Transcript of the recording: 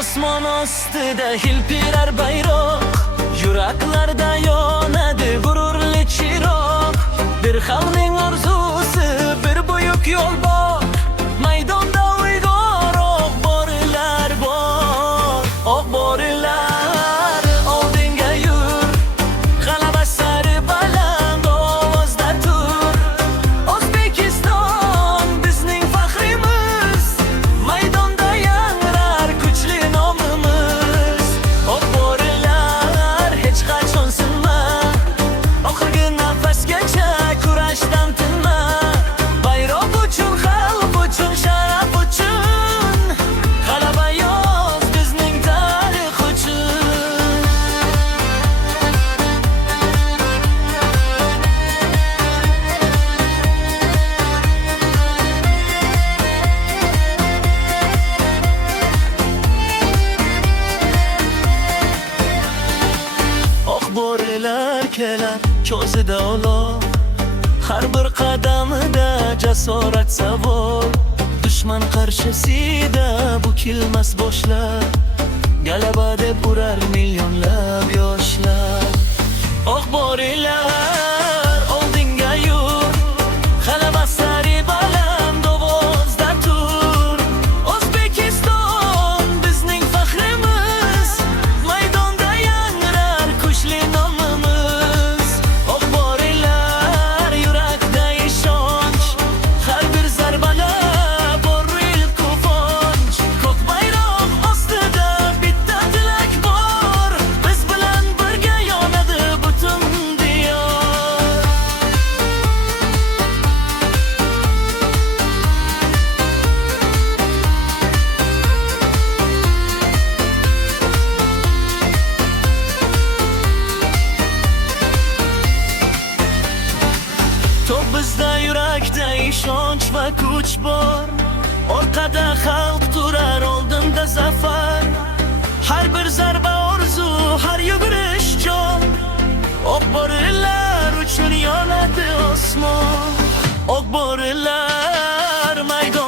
Osmon ostida hilpirar bayroq, yuraklarda yonadi g'ururli chiroq. Bir xalqning orzusi, bir buyuk yo'l bor, maydonda uyg'or oq borilar bor. Oq borilar oldinga yur, g'alaba sari baland ovozda tur. O'zbekiston bizning faxrimiz, maydonda yangrar kuchli nomimiz. Oq borilar hech qachon sinma, oxirgi nafasgacha kurashdan tinma. Bayroq uchun, xalq uchun, sharaf uchun, g'alaba yoz bizning tarix uchun. Oq bo'rilar kelar ko'zida olov, har bir qadamida jasorat savol. Dushman qarshisida bukilmas boshlar, g'alaba deb urar millionlab yoshlar. Oq bo'rilar oldinga yur, g'alaba sari baland ovozda tur. O'zbekiston bizning faxrimiz, maydonda yangrar kuchli nomimiz. Oq bo'rilar yurakda ishonch, har bir zarbada bor ilk quvonch. Ko'k bayroq ostida bitta tilak bor, biz bilan birga yonadi butun diyor. To'p bizda, yurakda ishonch va kuch bor, orqada xalq turar, oldinda zafar. Har bir zarba orzu, har yugurish jon. Oq bo'rilar uchun yonadi osmon. Oq bo'rilar maydon